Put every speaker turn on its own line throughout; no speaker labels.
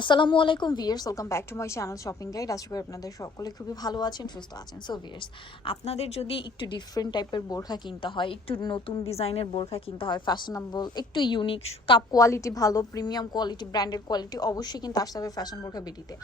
আসসালামু আলাইকুম viewers welcome back to my channel shopping guide. আশা করি আপনাদের সকলে খুবই ভালো আছেন, সুস্থ আছেন। সো ভিয়ার্স আপনাদের যদি একটু ডিফারেন্ট টাইপের বোরখা কিনতে হয়, একটু নতুন ডিজাইনের বোরখা কিনতে হয় ফ্যাশনেবল একটু ইউনিক কাপ কোয়ালিটি ভালো প্রিমিয়াম কোয়ালিটি ব্র্যান্ডের কোয়ালিটি অবশ্যই কিন্তু আসতে হবে ফ্যাশন বোরখা বিডিতে।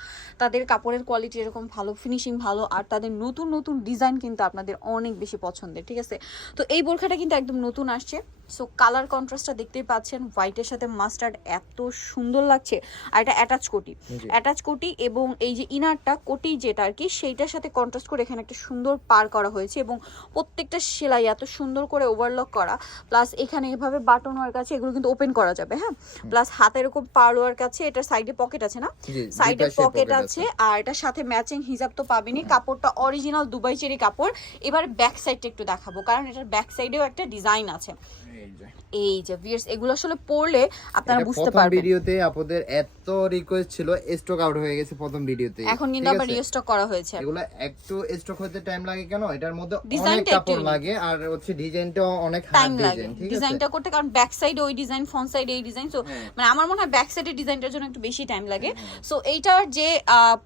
তাদের কাপড়ের কোয়ালিটি এরকম ভালো ফিনিশিং ভালো, আর তাদের নতুন নতুন ডিজাইন কিন্তু আপনাদের অনেক বেশি পছন্দের, ঠিক আছে? তো এই বোরখাটা কিন্তু একদম নতুন আসছে। সো কালার কন্ট্রাস্টটা দেখতেই পাচ্ছেন হোয়াইটের সাথে মাস্টার্ড এত সুন্দর লাগছে। আর এটা অ্যাটাচ কোটি। অ্যাটাচ কোটি এবং এই যে ইনারটা কোটি যেটা আর কি সেইটার সাথে কন্ট্রাস্ট করে এখানে একটা সুন্দর পার করা হয়েছে এবং প্রত্যেকটা সেলাই এত সুন্দর করে ওভারলক করা। প্লাস এখানে এভাবে বাটন ওয়ার কাছে এগুলো কিন্তু ওপেন করা যাবে হ্যাঁ? প্লাস হাতে এরকম পার ওয়ার কাছে এটার সাইডে পকেট আছে না? সাইডে পকেট আছে আর এটার সাথে ম্যাচিং হিজাব তো পাবেনি কাপড়টা অরিজিনাল দুবাই চেরি কাপড়। এবার ব্যাক সাইডটা একটু দেখাবো কারণ এটার ব্যাক সাইডেও একটা ডিজাইন আছে।
এই যে।
ভিয়ার্স এগুলো আসলে পরলে আপনারা বুঝতে পারবেন।
ভিডিওতে আপনাদের এত রিকোয়েস্ট ছিল স্টক আউট হয়ে গেছে প্রথম ভিডিওতে।
এখন কিন্তু আবার রিস্টক করা হয়েছে।
এগুলো একটু স্টক হতে টাইম লাগে কেন? এটার মধ্যে অনেক কাপড় লাগে আর হচ্ছে ডিজাইনটাও অনেক হার্ড ডিজাইন ঠিক আছে?
ডিজাইনটা করতে কারণ ব্যাক সাইডে ওই ডিজাইন ফ্রন্ট সাইডে এই ডিজাইন সো
হ্যাঁ।
মানে আমার মনে হয় ব্যাক সাইডের ডিজাইনটার জন্য একটু বেশি টাইম লাগে। সো এইটার যে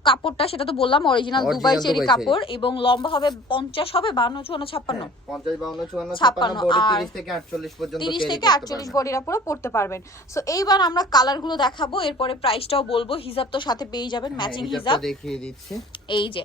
কাপড়টা সেটা তো বললাম অরিজিনাল দুবাই চেরি কাপড় এবং লম্বা হবে পঞ্চাশ হবে বান্ন চুয়ান্ন ছাপ্পান্ন।
হ্যাঁ, পঞ্চাশ বাউন্ন চুয়ান্ন
ছাপ্পান্ন,
ছাপ্পান্ন বডি
আর
তিরিশ থেকে আটচল্লিশ পর্যন্ত
তিরিশ
carry
থেকে
করতে
আটচল্লিশ
পারবেন।
বডিরা পুরো পড়তে পারবেন সো এইবার আমরা কালারগুলো দেখাবো এরপরে প্রাইসটাও বলব হিজাব তো সাথে পেয়ে যাবেন ম্যাচিং হিজাব
দেখিয়ে দিচ্ছি
এই যে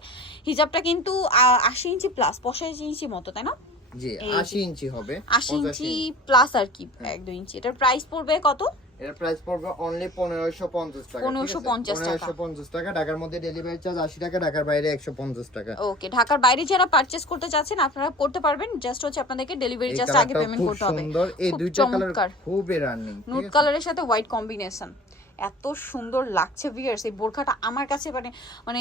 হিজাবটা কিন্তু আহ, আশি ইঞ্চি প্লাস পঁচাশি ইঞ্চি মতো তাই না
জি
এই যে।
আশি ইঞ্চি হবে
আশি ইঞ্চি প্লাস আর কি
হ্যাঁ।
এক দুই ইঞ্চি এটার প্রাইস পড়বে কত
এর প্রাইস পড়বে অনলি পনেরোশো পঞ্চাশ টাকা
1550 টাকা।
পনেরোশো পঞ্চাশ টাকা ঢাকার মধ্যে ডেলিভারি চার্জ আশি টাকা ঢাকার বাইরে একশো পঞ্চাশ টাকা।
ওকে ঢাকার বাইরে যারা পারচেজ করতে চাচ্ছেন আপনারা করতে পারবেন জাস্ট হচ্ছে আপনাদেরকে ডেলিভারি চার্জ আগে পেমেন্ট করতে হবে।
সুন্দর এই দুইটা কালার খুবই রানিং
নুট কালারের সাথে হোয়াইট কম্বিনেশন এত সুন্দর লাগছে ভিয়ার্স এই বোরখাটা আমার কাছে মানে মানে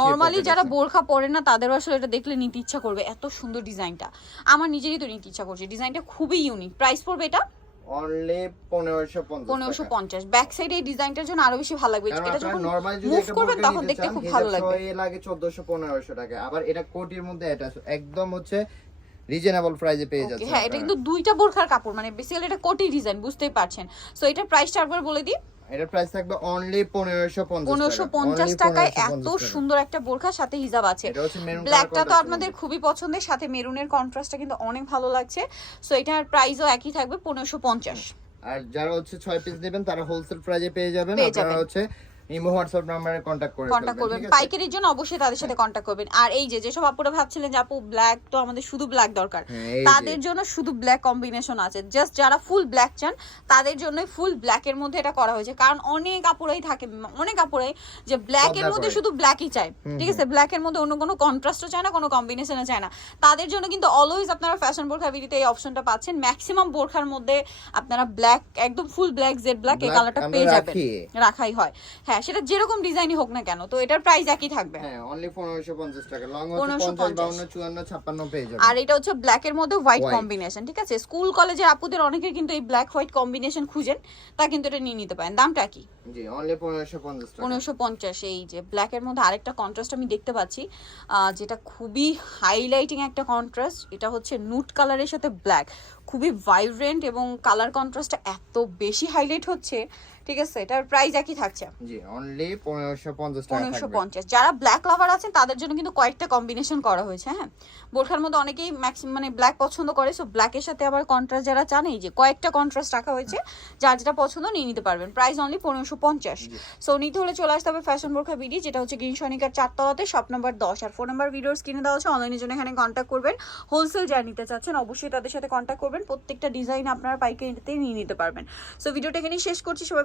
নর্মালি যারা বোরখা পরে না তাদের আসলে এটা দেখলে নিতে ইচ্ছা করবে। এত সুন্দর ডিজাইনটা আমার নিজেরই তো নিতে ইচ্ছা করছে। ডিজাইনটা খুবই ইউনিক প্রাইস পড়বে এটা
অনলি
ব্যাক সাইডে এই ডিজাইনটার জন্য আরও বেশি ভালো লাগবে। এটা যখন
নরমালি যদি
মুভ করবেন তখন দেখতে খুব ভালো লাগবে।
লাগে টাকা। আবার এটা কোটির মধ্যে এটা একদম হচ্ছে রিজনেবল প্রাইসে পেয়ে যাচ্ছে
হ্যাঁ এটা কিন্তু দুইটা বোরখার কাপড় মানে বেসিক্যালি এটা কোটি ডিজাইন বুঝতেই পারছেন। সো প্রাইস প্রাইসটা আবার বলে দিই।
এটার প্রাইস থাকবে অনলি পনেরোশো পঞ্চাশ
পনেরোশো পঞ্চাশ টাকায় এত সুন্দর একটা বোরখা সাথে হিজাব আছে। ব্ল্যাকটা তো আপনাদের খুবই। পছন্দের সাথে মেরুনের কন্ট্রাস্টটা কিন্তু অনেক ভালো লাগছে। সো এটার প্রাইসও একই থাকবে পনেরোশো পঞ্চাশ।
আর যারা হচ্ছে ছয় পিস নেবেন তারা হোলসেল প্রাইসে পেয়ে যাবেন। আপনারা হচ্ছে ইমো হোয়াটসঅ্যাপ নাম্বারে
করবেন? পাইকারির জন্য অবশ্যই তাদের সাথে করবেন। আর এই যে যেসব আপুরা ভাবছিলেন যে আপু ব্ল্যাক তো আমাদের শুধু ব্ল্যাক দরকার।
হ্যাঁ।
তাদের জন্য শুধু ব্ল্যাক কম্বিনেশন আছে। জাস্ট যারা ফুল ব্ল্যাক চান তাদের জন্য ফুল ব্ল্যাক এর মধ্যে এটা করা হয়েছে। কারণ অনেক আপুরাই থাকে অনেক আপুরাই যে ব্ল্যাক এর মধ্যে শুধু ব্ল্যাকই চায় ঠিক আছে? ব্ল্যাক এর মধ্যে অন্য কোনো কন্ট্রাস্টও চায় না কোনো কম্বিনেশনও চায় না। তাদের জন্য কিন্তু অলওয়েজ আপনারা ফ্যাশন বোরখা ভিডিওতে এই অপশনটা পাচ্ছেন। ম্যাক্সিমাম বোরখার মধ্যে আপনারা ব্ল্যাক একদম ফুল ব্ল্যাক জেড ব্ল্যাক এই কালারটা পেয়ে যাবেন। রাখাই হয়। হ্যাঁ সেটা যেরকম ডিজাইনই হোক না কেন তো এটার প্রাইস একই থাকবে।
হ্যাঁ অনলি পনেরোশো পঞ্চাশ টাকা। লং হচ্ছে
1550
পঞ্চাশ। বাউন্ন চুয়ান্ন পেয়ে যাবেন
আর এটা হচ্ছে ব্ল্যাক এর মধ্যে হোয়াইট কম্বিনেশন ঠিক আছে? স্কুল কলেজের আপুদের অনেকের কিন্তু এই ব্ল্যাক হোয়াইট কম্বিনেশন খুঁজেন তা কিন্তু এটা নিয়ে নিতে পারেন। দামটা কি?
জি অনলি পনেরোশো পঞ্চাশ টাকা।
পনেরোশো পঞ্চাশ এই যে ব্ল্যাক এর মধ্যে আরেকটা কন্ট্রাস্ট আমি দেখতে পাচ্ছি যেটা খুবই হাইলাইটিং একটা কন্ট্রাস্ট এটা হচ্ছে নুট কালারের সাথে ব্ল্যাক খুবই ভাইব্রেন্ট এবং কালার কন্ট্রাস্টটা এত বেশি হাইলাইট হচ্ছে ঠিক আছে? এটার প্রাইস একই থাকছে।
জি অনলি টাকা
যারা ব্ল্যাক লাভার আছেন তাদের জন্য কিন্তু কয়েকটা কম্বিনেশন করা হয়েছে হ্যাঁ? বোরখার মধ্যে অনেকেই ম্যাক্সিমাম মানে ব্ল্যাক পছন্দ করে সো ব্ল্যাকের সাথে আবার কন্ট্রাস্ট যারা চান এই যে কয়েকটা কন্ট্রাস্ট রাখা হয়েছে যার যেটা পছন্দ নিয়ে নিতে পারবেন। প্রাইস অনলি পনেরোশো পঞ্চাশ। সো নিতে হলে চলে আসতে হবে ফ্যাশন বোরখা বিডি যেটা হচ্ছে গ্রিন সনিকার চারতলাতে শপ নাম্বার দশ। আর ফোন নাম্বার ভিডিওস কিনে দেওয়া হচ্ছে অনলাইনের জন্য এখানে কন্ট্যাক্ট করবেন। হোলসেল যারা নিতে চাচ্ছেন অবশ্যই তাদের সাথে কন্ট্যাক্ট করবেন। প্রত্যেকটা ডিজাইন আপনারা পাইকারিতে নিয়ে নিতে পারবেন। সো ভিডিওটা এখানেই শেষ করছি সবাই